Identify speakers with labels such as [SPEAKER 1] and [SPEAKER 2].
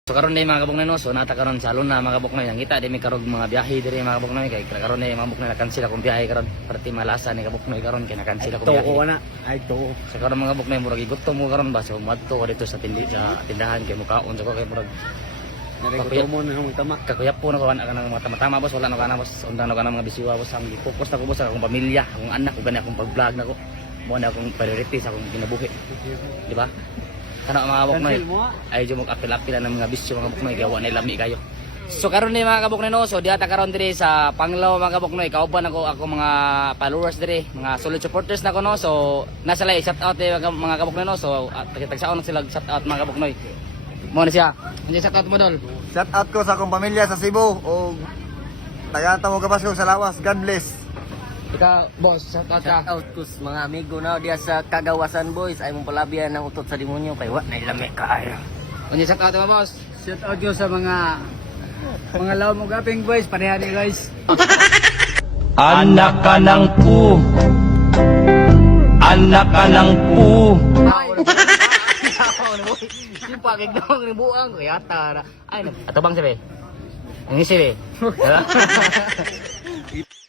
[SPEAKER 1] So karon na mga kabuknoy no, so nata karon sa luna mga kabuknoy, nangita di mi karog mga biyahe diri mga kabuknoy kay karon na mga kabuknoy na-cancel akong biyahe karon parti malasa ni kabuknoy karon kay na-cancel akong biyahe.
[SPEAKER 2] Tuo na. Ay tuo.
[SPEAKER 1] So karon mga kabuknoy murag igutom mo karon ba so madto ko dito sa tindahan kay mukaon so ko kay murag
[SPEAKER 2] Narigutomon na ng tama.
[SPEAKER 1] kakuyap po na kawan ka ng mga tama-tama boss wala na kana boss undang na kana mga bisiwa boss ang focus na ko boss sa akong pamilya, akong anak ug gani akong pag-vlog nako. Mo na akong priority sa akong kinabuhi. Di ba? Kana mga kabuknoy. Ay jo mag apil-apil ng mga bisyo mga kabuknoy gawa na lami kayo. So karon ni mga kabuknoy no, so diata karon diri sa Panglao mga kabuknoy, kauban ako mga followers diri, mga solid supporters nako no. So nasa lay shout out mga kabuknoy no. So tagsaon sila shout out mga kabuknoy. Mo na siya. Unsa shout out mo dol?
[SPEAKER 3] Shout out ko sa akong pamilya sa Cebu o tagata mo kapas ko sa lawas. God bless.
[SPEAKER 1] Ika boss, shout out ka.
[SPEAKER 2] Shout out ko sa mga amigo na diya sa Kagawasan boys ay mong palabihan ng utot sa demonyo kay wa na ilami kaayo.
[SPEAKER 1] Unsa shout out mo boss?
[SPEAKER 4] Shout out ko sa mga law mo gaping boys, pareha ni guys.
[SPEAKER 5] Anak ka ng pu. Anak ka ng pu.
[SPEAKER 1] Yung pagigdawang ni buang ko yata. Ay, ato bang sabi? Ang isibi.